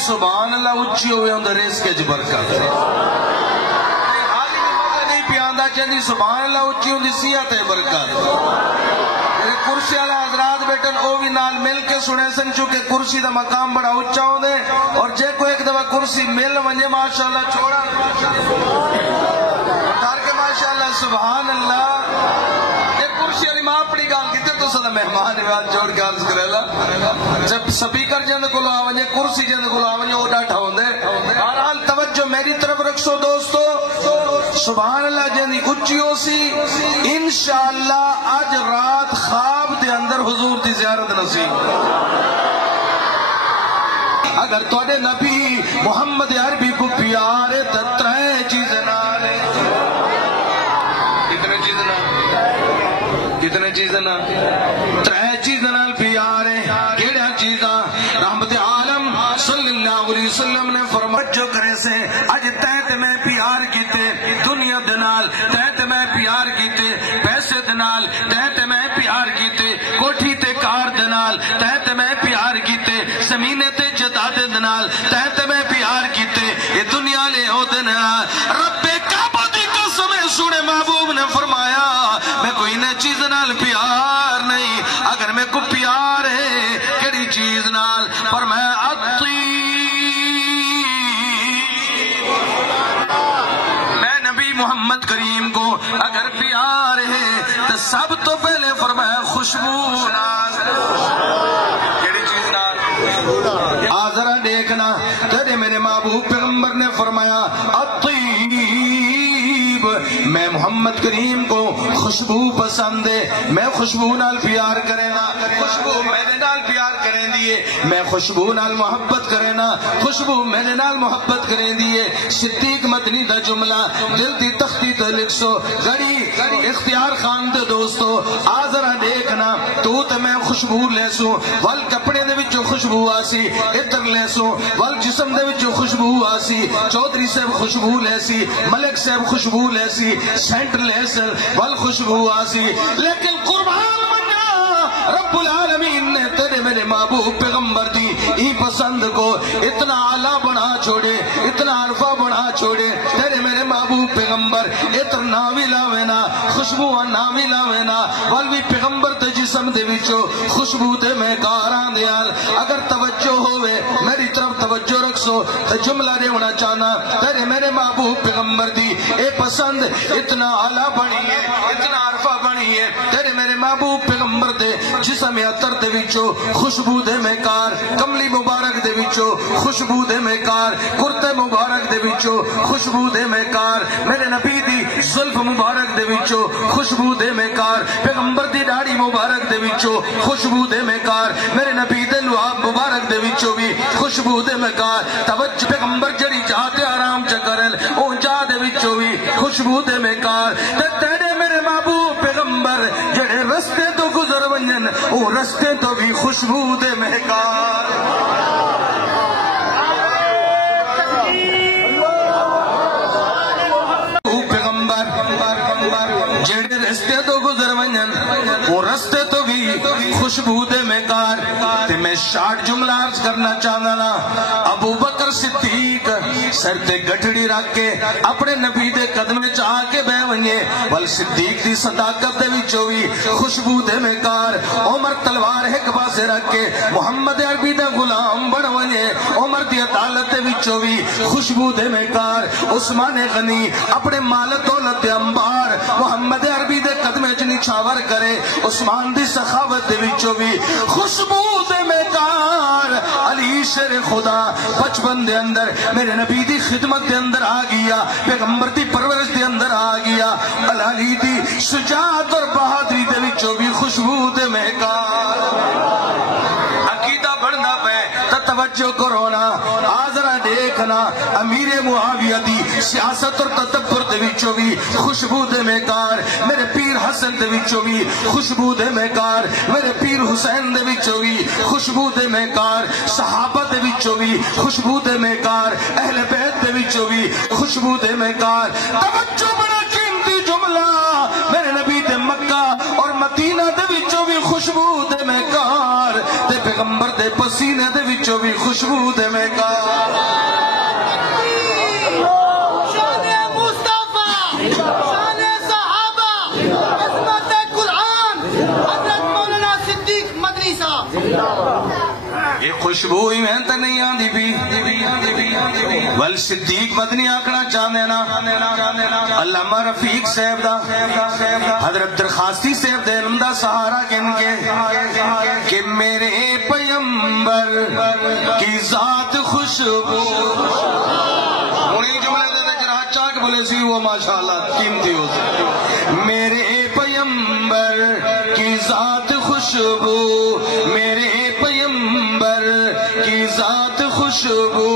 سبحان اللہ اچھی ہوئے ہوں رزق وچ برکت نہیں پیاندا چاہیے سبحان اللہ اچھی ہوں صحت برکت کرسی والا حضرات بیٹھن او بھی نال مل کے سنے سن چونکہ کرسی دا مقام بڑا اچھا ہو دے اور جے کو ایک دفعہ کرسی مل ونجے ماشاءاللہ چھوڑا کر کے ماشاءاللہ سبحان اللہ کرسی والی ماں اپنی گال کیتے تو سدا مہمان نواز جوڑ کے عرض کرے لا جب سپیکر جند کو لا ونجے کرسی جند کو لا ونجے او ڈاٹا ہوندے بہرحال توجہ میری طرف رکھو دوستو سبحان اللہ جندی اچھی ہو سی انشاءاللہ آج رات خواب دے اندر حضور دی زیارت نصیب اگر توڑے نبی محمد عربی کو پیارے تترے چیز نالے کتنے چیز نا ترے چیز نال پیارے کیڑا چیزاں رحمت عالم صلی اللہ علیہ وسلم نے فرمایا جو کرے سے اج تیت میں پیار کیتے دنیا دنال تیت میں پیار کیتے پیسے دنال تیت میں پیار کیتے کوٹھی تے کار دنال تیت میں پیار کیتے زمینے تے جداد دنال تیت میں پیار کیتے یہ دنیا لے ہو دنال رب کعبہ دی قسم سنے محبوب نے فرمایا میں کوئی نہ چیز نال پیار نہیں اگر میں کو پیار ہے کیڑی چیز نال پر میں نبی محمد کریم کو اگر پیار ہے تو سب تو پہلے فرمایا خوشبو نال کیڑی چیز نال آذرا دیکھنا تیرے میرے محبوب پیغمبر نے فرمایا میں محمد کریم کو خوشبو پسند ہے میں خوشبو نال پیار کرے نا خوشبو میرے نال پیار کریں دیئے میں خوشبو نال محبت کرے نا خوشبو میرے نال محبت کریں دیئے صدیق مدنی دا جملہ دل دی تختی تے لکھ سو گھڑی اختیار خان دے دوستو آذرا دیکھنا تو تے میں خوشبو لے سو وال کپڑے دے وچوں خوشبو آسی عطر لے سو وال جسم دے وچوں خوشبو آسی چودھری صاحب خوشبو لے سی ملک صاحب خوشبو لے سی سینٹ لے سی وال خوشبو آسی لیکن قربان منا رب العالمین نے تیرے میرے محبوب پیغمبر دی ای پسند کو اتنا عالی بنا چھوڑے اتنا عرفہ بنا چھوڑے تیرے میرے محبوب پیغمبر اتنا بھی لاوینا خوشبو نامی لاوینا والوی پیغمبر تے جسم دے وچو خوشبو تے میں کاران دیال اگر توجہ ہوئے میری طرف توجہ رکھ سو تے جملہ دے ہونا چاہنا تیرے میرے محبوب پیغمبر دی اے پسند اتنا عالی بنی ہے اتنا عرفہ بنی ہے تیرے میرے محبوب پیغمبر دے جسم عطر دے وچو خوشبو دے میں کار کملی مبارک دے وچو خوشبو دے میں کار کرتے مبارک دے وچو خوشبو دے میں کار میرے نبی دی زلف مبارک دے وچو خوشبو دے میں کار پیغمبر دی داڑھی مبارک دے وچو خوشبو دے میں کار میرے نبی دے لعاب مبارک دے وچو بھی خوشبو دے میں کار توجہ پیغمبر جڑی چاہتے آرام چکرن اون جا دے وچو بھی خوشبو دے میں کار تیرے میرے محبوب پیغمبر جڑے رستے تو گزر ونجن او رستے تو بھی خوشبو دے میں کار جڑے رستے تو گزر ونجن وہ رستے تو بھی خوشبو دے میں کار تے میں شارٹ جملہ عرض کرنا چاہنا نا ابو بکر صدیق سر تے گٹھڑی رکھ کے اپنے نبی دے قدم چاہ کے بے ونجے بل صدیق دی صداقت دے وچوں بھی خوشبو دے میں کار عمر تلوار ایک پاسے رکھ کے محمد عربی دا غلام بن ونجے عمر دی عدالت دے وچوں بھی خوشبو دے میں کار عثمان غنی اپنے مال دولت دے انبار محمد عربی دے قدم چ نچھاور کرے عثمان دی سخاوت دے وچوں بھی خوشبو دے میں کار علی شیر خدا بچپن دے اندر میرے نبی دی خدمت دے اندر آ گیا پیغمبر دی پرورش دے اندر آ گیا علی دی شجاعت اور بہادری دے وچوں بھی خوشبو دے میں کار عقیدہ بڑھنا پہ توجہ کرونا آذرا دیکھنا امیر معاویہ دی سیاست اور تدبر دے وچوں بھی خوشبو دے میں کار میرے پیر حسن دے وچوں بھی خوشبو دے میں کار میرے پیر حسین دے وچوں بھی خوشبو دے میں کار صحابہ دے وچوں بھی خوشبو دے میں کار اہل بیت دے وچوں بھی خوشبو دے میں کار توجہ بڑا قیمتی جملہ میرے نبی دے مکہ اور مدینہ دے وچوں بھی خوشبو دے میں کار تے پیغمبر دے پسینے دے وچوں بھی خوشبو دے میں کا شان مصطفیٰ، شان صحابہ، عظمت قرآن، حضرت مولانا صدیق مدنی صاحب. یہ خوشبو ہی میں تو نہیں آندی بھی ول صدیق مدنی آکڑا چاہنے نا علامہ رفیق صاحب دا حضرت درخواستی صاحب دے علم دا سہارا کن کے کہ میرے پیمبر کی ذات خوشبو انہی جملے دے جرہا چاک بولے سی وہ ماشاءاللہ قیمتی ہو سی میرے پیمبر کی ذات خوشبو میرے پیمبر کی ذات خوشبو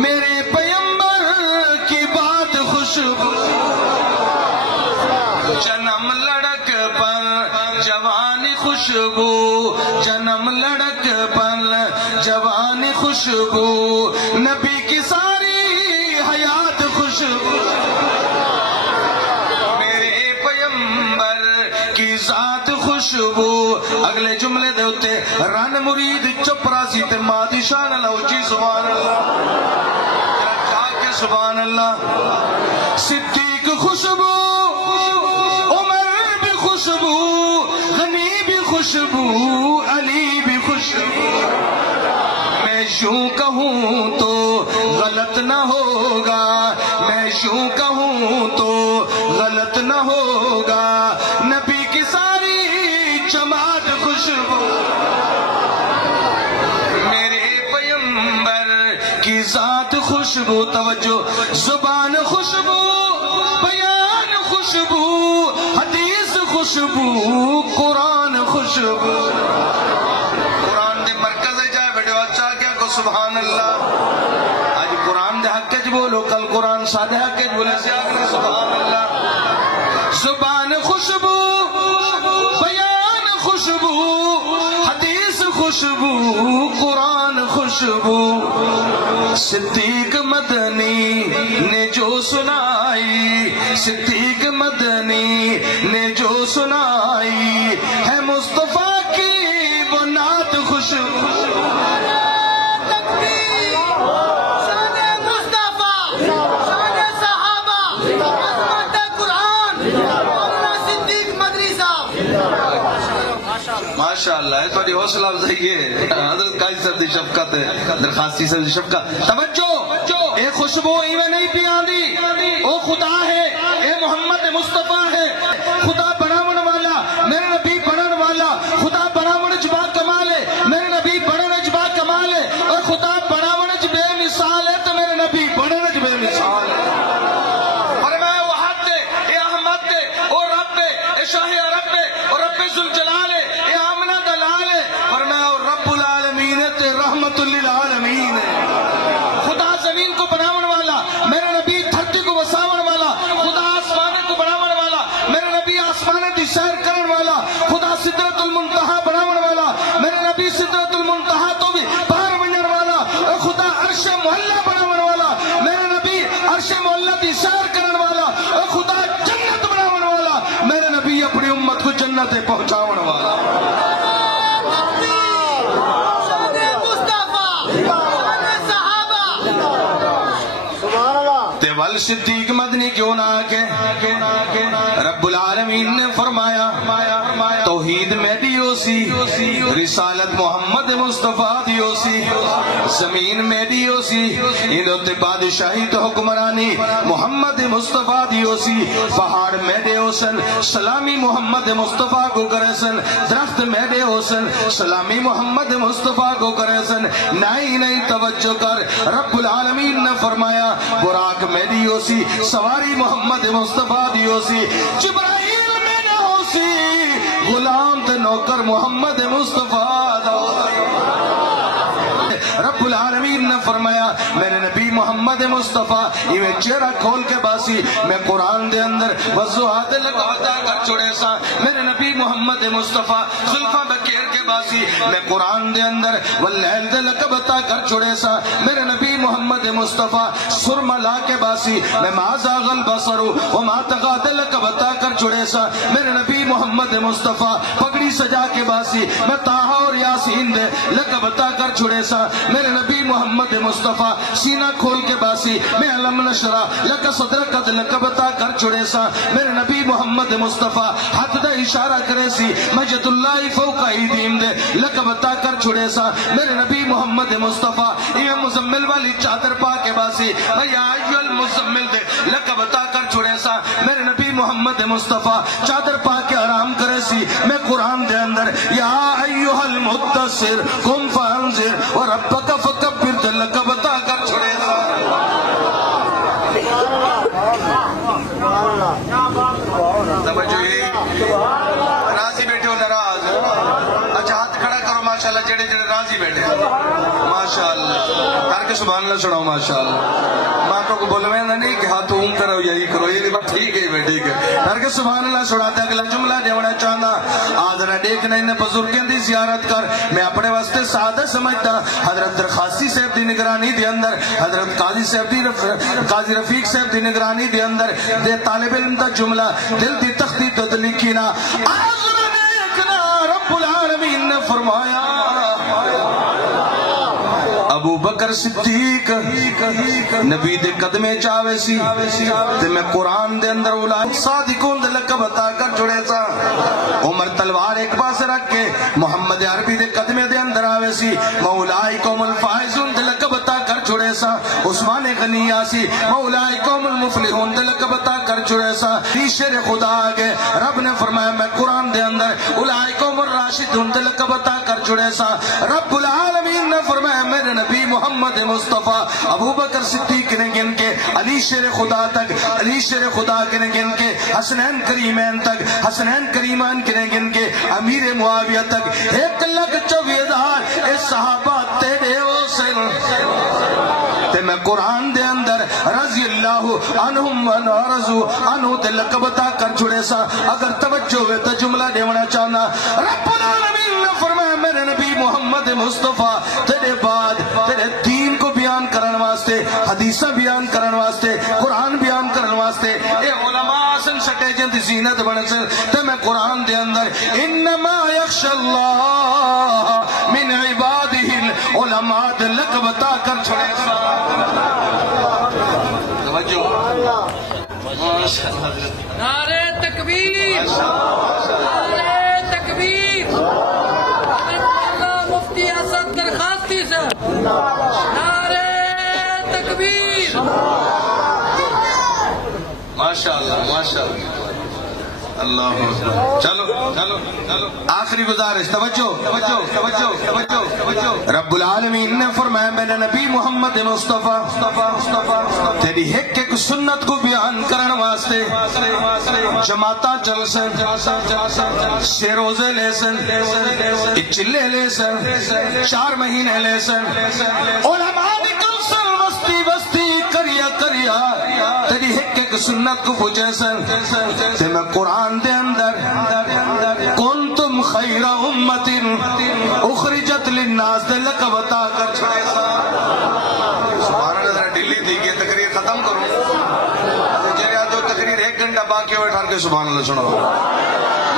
میرے پیمبر کی بات خوشبو جنم لڑک پر جوانی خوشبو جنم لڑک پر جوانی خوشبو نبی کی ساری حیات خوشبو میرے پیمبر کی ذات خوشبو اگلے جملے دے ہوتے رن مرید چپ راسی تے مادی شان اللہ اچھی سبحان اللہ جاگ کے سبحان اللہ صدیق خوشبو عمر بھی خوشبو غنی بھی خوشبو علی بھی خوشبو میں یوں کہوں تو غلط نہ ہوگا میں یوں کہوں تو غلط نہ ہوگا نبی کی ساری جماعت خوشبو میرے پیمبر کی ذات خوشبو توجہ زبان خوشبو بیان خوشبو حدیث خوشبو قرآن خوشبو قرآن دے مرکز جائے بیٹے اچھا کیا کو سبحان اللہ آج قرآن دے حق کج بولو کل قرآن سادے حق کج بولے سے آگے سبحان اللہ زبان خوشبو بیان خوشبو حدیث خوشبو قرآن خوشبو صدیق مدنی نے جو سنائی صدیق مدنی نے جو سنائی ہے مصطفیٰ کی وہ نعت خوشبو ماشاءاللہ ہے تھوڑی حوصلہ افزائی ہے حضرت قائد صاحب دی شفقت ہے درخواستی صاحب دی شفقت توجہ اے خوشبو ایویں نہیں پیاندی او خدا ہے اے محمد مصطفیٰ ہے خدا بناون والا میرے نبی بنن والا خدا بناون وچ با کمال ہے میرے نبی بنن وچ با کمال ہے اور خدا بناون وچ بے مثال ہے تو میرے نبی بنن وچ بے مثال ہے اور میں وہ حد ہے اے احمد ہے او رب ہے اے شاہ رب ہے اور رب ذوالجلال ہے رحمت للعالمین خدا زمین کو بناون والا میرے نبی دھرتی کو وساون والا خدا آسمان کو بناون والا میرے نبی آسمان دی سیر کرن والا خدا سدرۃ المنتہا بناون والا میرے نبی سدرۃ المنتہا تو بھی باہر ونجن والا اور خدا عرش معلیٰ بناون والا میرے نبی عرش معلیٰ دی سیر کرن والا اور خدا جنت بناون والا میرے نبی اپنی امت کو جنت پہنچاون والا ول صدیق مدنی کیوں نہ آکے رب العالمین نے فرمایا توحید میں دیو سی رسالت محمد مصطفیٰ دیو سی زمین میں دیو سی انہوں بادشاہی تو حکمرانی محمد مصطفیٰ دیو سی پہاڑ میں دیو سن سلامی محمد مصطفیٰ کو کرے سن درخت میں دیو سن سلامی محمد مصطفیٰ کو کرے سن نہیں توجہ کر رب العالمین نے فرمایا براق میں دیو سی سواری محمد مصطفیٰ دیو سی جبرائیل میں نہ ہو سی غلام تے نوکر محمد مصطفیٰ دو رب العالمین نے فرمایا میرے نبی محمد مصطفیٰ یہ چہرہ کھول کے باسی میں قرآن دے اندر وضوحات لگاتا کر چھوڑے سا میرے نبی محمد مصطفیٰ زلفہ بکیر کے باسی میں قرآن دے اندر واللیل دے لقبتا کر چھوڑے سا میرے نبی محمد مصطفیٰ سرما لا کے باسی میں ما زاغ البصر وما طغى دل کا بتا کر چھڑے سا میرے نبی محمد مصطفیٰ پگڑی سجا کے باسی میں طٰہٰ اور یاسین دے لک بتا کر چھڑے سا میرے نبی محمد مصطفیٰ سینہ کھول کے باسی میں علم نشرح لک صدرک لک بتا کر چھڑے سا میرے نبی محمد مصطفیٰ ہاتھ دا اشارہ کرے سی مجد اللہ فوق ایدیم دے لک بتا کر چھڑے سا میرے نبی محمد مصطفیٰ یہ مزمل والی چادر پا کے باسی میں یا ایو المزمل دے لک بتا کر چھڑے سا میرے نبی محمد مصطفیٰ چادر پا کے آرام کرے سی میں قرآن دے اندر یا ایوہ المدثر قم فانذر وربک فکبر دے لک بتا کر چھڑے سا توجہ راضی بیٹھے ہو ناراض اچھا ہاتھ کھڑا کرو ماشاءاللہ جڑے جڑے راضی بیٹھے ماشاءاللہ کر کے سبحان اللہ چھڑاؤ ماشاءاللہ ماں کو بولویں نہیں کہ ہاتھ اون کرو یہی کرو یہ بات ٹھیک ہے ٹھیک ہے کر کے سبحان اللہ چھڑاتے اگلا جملہ دیونا چاہنا آدھنا دیکھنا انہیں بزرگیں دی زیارت کر میں اپنے واسطے سادہ سمجھتا حضرت درخواستی صاحب دی نگرانی دی اندر حضرت قاضی رفیق صاحب دی نگرانی دی اندر دے طالب علم دا جملہ دل دی تختی تو لکھینا آزر نیکنا رب العالمین نے فرمایا ابو بکر صدیق نبی دے قدمے چاہوے سی تے میں قرآن دے اندر اولاد صادقون دے لکہ بتا کر جڑے سا عمر تلوار ایک پاس رکھ کے محمد عربی دے قدمے دے اندر آوے سی مولائکم الفائزون دے لکہ بتا کر جڑے سا عثمان غنی آسی مولائکم المفلحون دے لکہ بتا کر جڑے سا شیر خدا آگے رب نے فرمایا میں قرآن دے اندر اولائکم الراشدون دے لکہ بتا کر جڑے سا رب العالمین نے فرمایا میرے نبی محمد مصطفیٰ ابو بکر صدیق نے گن کے علی شیر خدا تک علی شیر خدا کے نے گن کے حسنین کریمین تک حسنین کریمان کے نے گن کے امیر معاویہ تک 1,24,000 اے صحابہ تیرے او سن تے میں قرآن دے اندر رضی اللہ عنہم ونرضو عنہ تے لکہ بتا کر چھڑے سا اگر توجہ ہوئے تو جملہ دیونا چاہنا رب العالمین نے فرمایا میرے نبی محمد مصطفیٰ تیرے بعد تیرے دین کو بیان کرن واسطے حدیثہ بیان کرن واسطے قرآن بیان کرن واسطے اے علماء سن سٹے جن دی زینت بن سن تے میں قرآن دے اندر انما یخش اللہ من عبادہ العلماء دے لکہ بتا کر چھڑے سا توجہ نعرہ تکبیر نعرہ تکبیر مفتی اسد درخواستی سے نعرہ تکبیر ماشاءاللہ ماشاءاللہ اللہ چلو چلو چلو آخری گزارش توجہ توجہ توجہ توجہ توجہ رب العالمین نے فرمایا میں نے نبی محمد مصطفیٰ تیری ایک ایک سنت کو بیان کرن واسطے جماعتاں چل سن سے روزے لے سن چلے لے سن 4 مہینے لے سن علماء نکل سن وستی وستی کریا کریا تیری ایک ایک سنت کو پوچھے سن تے میں قرآن دے اندر کنتم خیر امت اخرجت للناس دے لکہ بتا کر چھڑے سا سبحان اللہ ذرا ڈلی تھی کہ تقریر ختم کروں جنہیں آج جو تقریر 1 گھنٹہ باقی ہوئے ٹھار کے سبحان اللہ سنو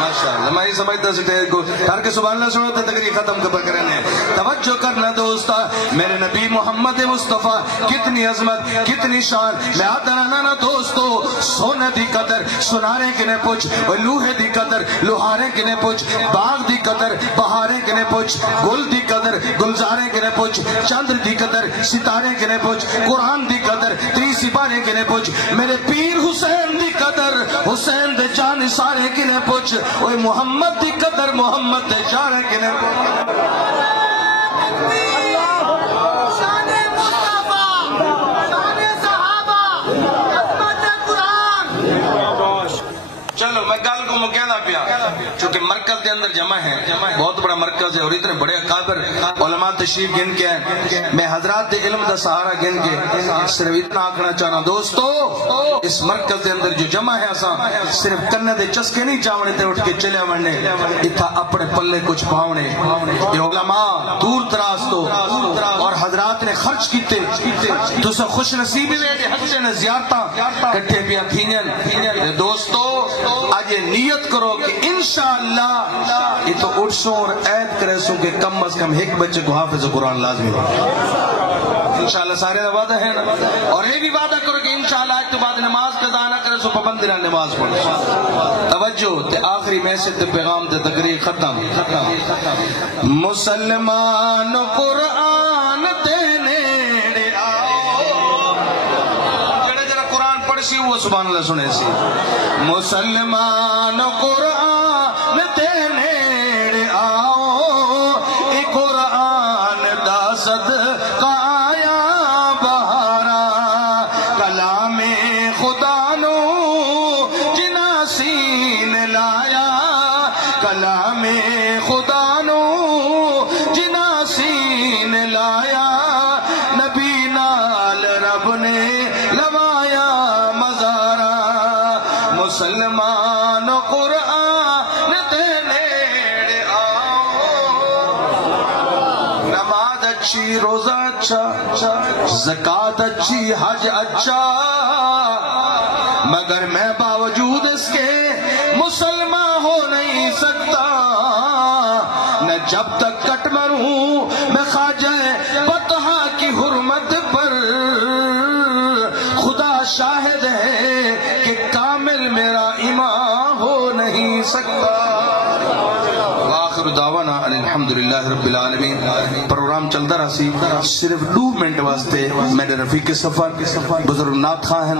ماشاءاللہ میں ہی سمجھتا سکتے ہیں ٹھار کے سبحان اللہ سنو تو تقریر ختم کر کرنے توجہ کرنا دوستا میرے نبی محمد مصطفیٰ کتنی عظمت کتنی شان میں آدھنا نا دوستو سونے دی قدر سنارے کنے پوچھ لوہے دی قدر لوہارے کنے پوچھ باغ دی قدر بہارے کنے پوچھ گل دی قدر گلزارے کنے پوچھ چندر دی قدر ستارے کنے پوچھ قرآن دی قدر 3 سپارے کنے پوچھ میرے پیر حسین دی قدر حسین دے جان سارے کنے پوچھ اوہ محمد دی قدر محمد دے جارے کنے پوچھ شان مصطفیٰ شان صحابہ عظمت قرآن چلو میں گل کو مکینا پیا چونکہ مرکز کے اندر جمع ہے، بہت بڑا مرکز ہے اور اتنے بڑے اکابر علماء تشریف گن کے ہیں. میں حضرات علم دا سہارا گن کے صرف اتنا آکھنا چاہنا دوستو، اس مرکز کے اندر جو جمع ہے اساں صرف کنے دے چسکے نہیں چاونے تے اٹھ کے چلے وننے، اتھا اپنے پلے کچھ پاونے. یہ علماء دور دراز تو اور حضرات نے خرچ کیتے تو سے خوش نصیبی دے کہ حج نے زیارتاں کٹھے بیاں تھینین. دوستو آج نیت کرو کہ انشاءاللہ یہ تو اٹھسوں اور عید کرے سوں کہ کم از کم ایک بچے کو حافظ قرآن لازمی ہو. انشاءاللہ سارے دا وعدہ ہے نا، اور یہ بھی وعدہ کرو کہ انشاءاللہ آج تو بعد نماز قضا نہ کرے سو پابندی نال نماز پڑھے. توجہ تے آخری میسج تے پیغام تے تقریر ختم. مسلمان قرآن تے نیڑے آؤ، جڑے جڑا قرآن پڑھ سی وہ سبحان اللہ سنے سی. مسلمان قرآن تے نیڑے آؤ، اے قرآن دا صدقہ آیا بہارا، کلام خدا نو جنا سین لایا، کلام خدا نو جنا سین لایا، نبی نال رب نے لوایا مزارا. مسلمان قرآن تے نیڑے آؤ، نماز اچھی، روزہ اچھا، زکات اچھی، حج اچھا، مگر میں باوجود اس کے مسلمان ہو نہیں سکتا. نہ جب تک کٹ مروں میں خواجہ بطحا کی حرمت پر، خدا شاہد ہے کہ کامل میرا ایمان ہو نہیں سکتا. آخر دعوانا الحمدللہ رب العالمین. پروگرام چلتا رہا سی، صرف 2 منٹ واسطے میرے رفیق سفر بزرگ نات خواہ ہیں